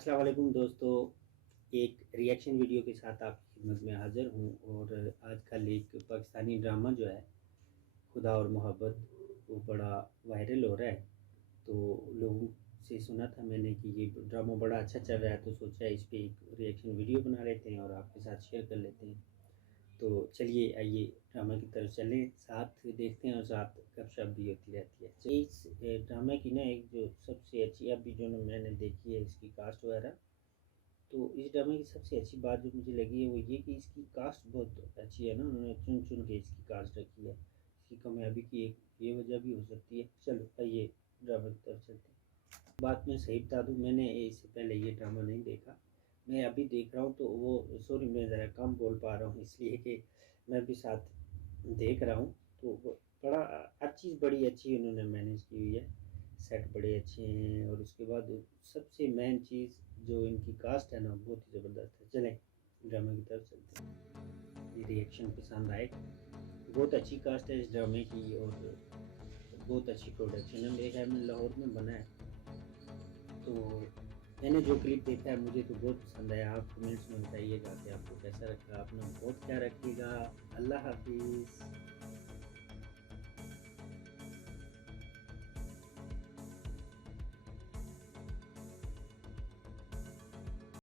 अस्सलाम वालेकुम दोस्तों, एक रिएक्शन वीडियो के साथ आपकी खिदमत में हाज़िर हूँ। और आजकल एक पाकिस्तानी ड्रामा जो है खुदा और मोहब्बत, वो बड़ा वायरल हो रहा है। तो लोगों से सुना था मैंने कि ये ड्रामा बड़ा अच्छा चल रहा है, तो सोचा इस पे एक रिएक्शन वीडियो बना लेते हैं और आपके साथ शेयर कर लेते हैं। तो चलिए आइए ड्रामा की तरफ चलें, साथ देखते हैं और साथ गपशप भी होती रहती है। तो इस ड्रामा की ना एक जो सबसे अच्छी अभी जो मैंने देखी है इसकी कास्ट वगैरह, तो इस ड्रामे की सबसे अच्छी बात जो मुझे लगी है वो ये कि इसकी कास्ट बहुत अच्छी है ना, उन्होंने चुन चुन के इसकी कास्ट रखी है। इसकी कामयाबी की एक ये वजह भी हो सकती है। चलो आइए ड्रामा की तरफ चलते हैं। बात मैं सही बता दूँ, मैंने इससे पहले ये ड्रामा नहीं देखा, मैं अभी देख रहा हूँ। तो वो सॉरी, मैं ज़रा कम बोल पा रहा हूँ इसलिए कि मैं भी साथ देख रहा हूँ। तो बड़ा हर चीज़ बड़ी अच्छी उन्होंने मैनेज की हुई है, सेट बड़े अच्छे हैं। और उसके बाद सबसे मेन चीज़ जो इनकी कास्ट है ना, बहुत ही ज़बरदस्त है। चलें ड्रामा की तरफ चलते हैं, ये रिएक्शन पसंद आए। बहुत अच्छी कास्ट है इस ड्रामे की और बहुत अच्छी प्रोडक्शन है। मेरे ख्याल में लाहौर में बना है। तो मैंने जो क्लिप देखा है मुझे तो बहुत पसंद आया। आप कमेंट्स में बताइएगा कि आपको कैसा लगा। अपना बहुत ख्याल रखिएगा। अल्लाह हाफिज़।